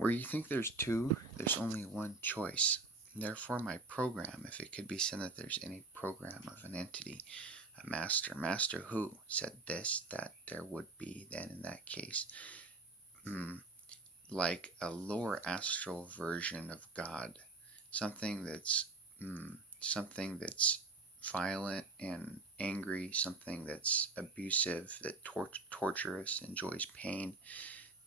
Where you think there's two, there's only one choice. Therefore, my program, if it could be said that there's any program of an entity, a master who said this, that there would be then in that case, mm, like a lower astral version of God, something that's something that's violent and angry, something that's abusive, that torturous, enjoys pain,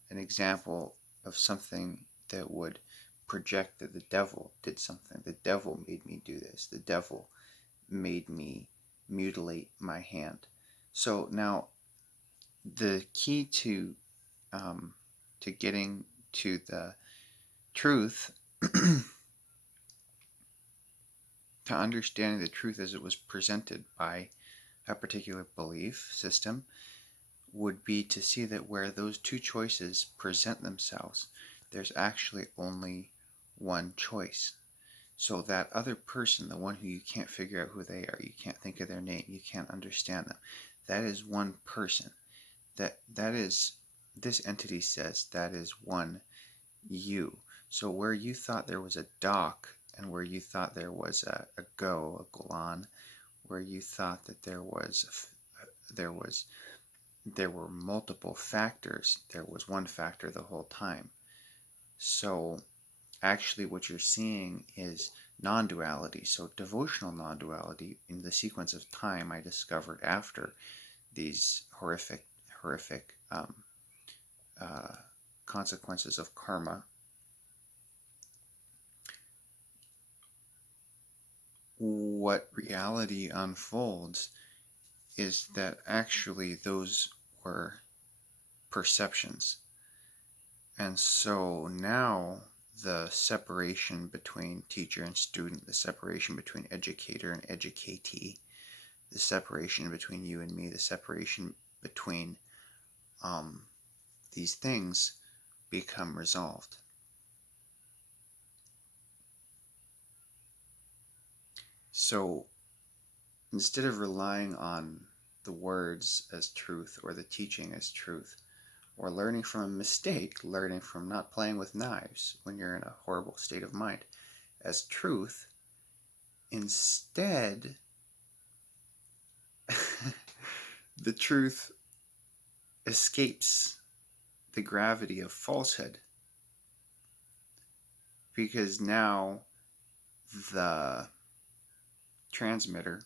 an example of something that would project that the devil did something. The devil made me do this. The devil made me mutilate my hand. So now the key to getting to the truth, to understanding the truth as it was presented by a particular belief system, would be to see that where those two choices present themselves, there's actually only one choice. So that other person, the one who you can't figure out who they are, you can't think of their name, you can't understand them, that is one person. That is, this entity says that is one you. So where you thought there was a Doc, and where you thought there was a Golan, where you thought that there was there were multiple factors, there was one factor the whole time. So actually what you're seeing is non-duality. So devotional non-duality in the sequence of time I discovered after these horrific uh, consequences of karma. What reality unfolds is that actually those were perceptions. And so now the separation between teacher and student, the separation between educator and educatee, the separation between you and me, the separation between these things become resolved. So instead of relying on the words as truth or the teaching as truth, or learning from a mistake, learning from not playing with knives when you're in a horrible state of mind as truth, instead, the truth escapes the gravity of falsehood, because now the transmitter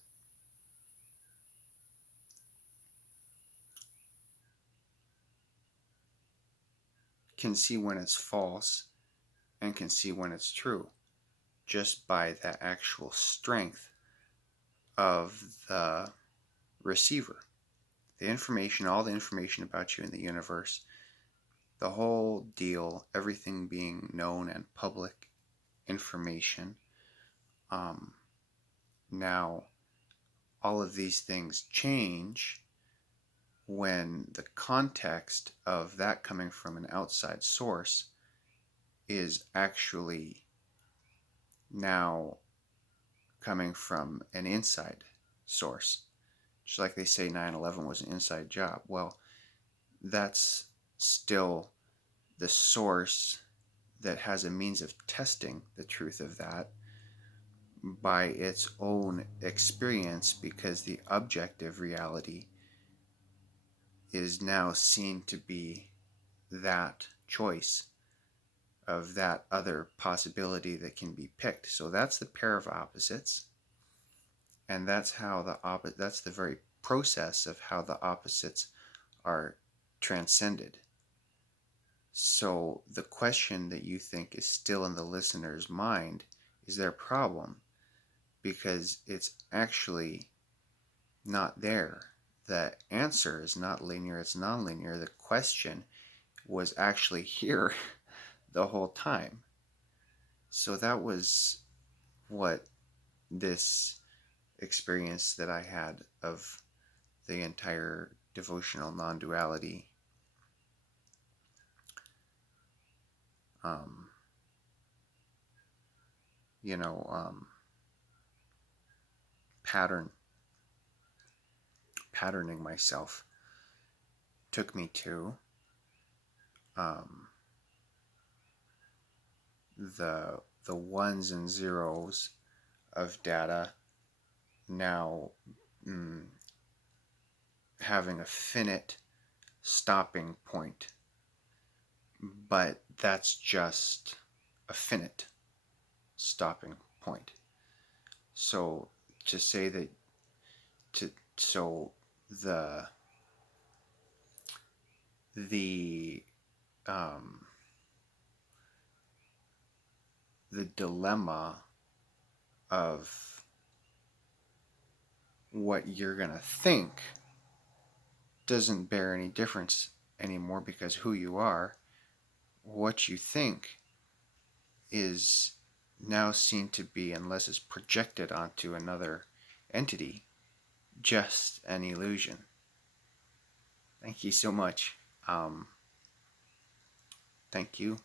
can see when it's false and can see when it's true just by the actual strength of the receiver. The information, all the information about you in the universe, the whole deal, everything being known and public information. Um, Now, all of these things change when the context of that coming from an outside source is actually now coming from an inside source. Just like they say 9/11 was an inside job. Well, that's still the source that has a means of testing the truth of that by its own experience, because the objective reality is now seen to be that choice of that other possibility that can be picked. So that's the pair of opposites, and that's how that's the very process of how the opposites are transcended. So the question that you think is still in the listener's mind is their problem, because it's actually not there. The answer is not linear, it's nonlinear. The question was actually here the whole time. So that was what this experience that I had of the entire devotional non duality um, you know, pattern, patterning myself took me to. Um, the ones and zeros of data now having a finite stopping point, but that's just a finite stopping point. So to say that so the the dilemma of what you're going to think doesn't bear any difference anymore, because who you are, what you think, is now seen to be, unless it's projected onto another entity, just an illusion. Thank you so much. Thank you.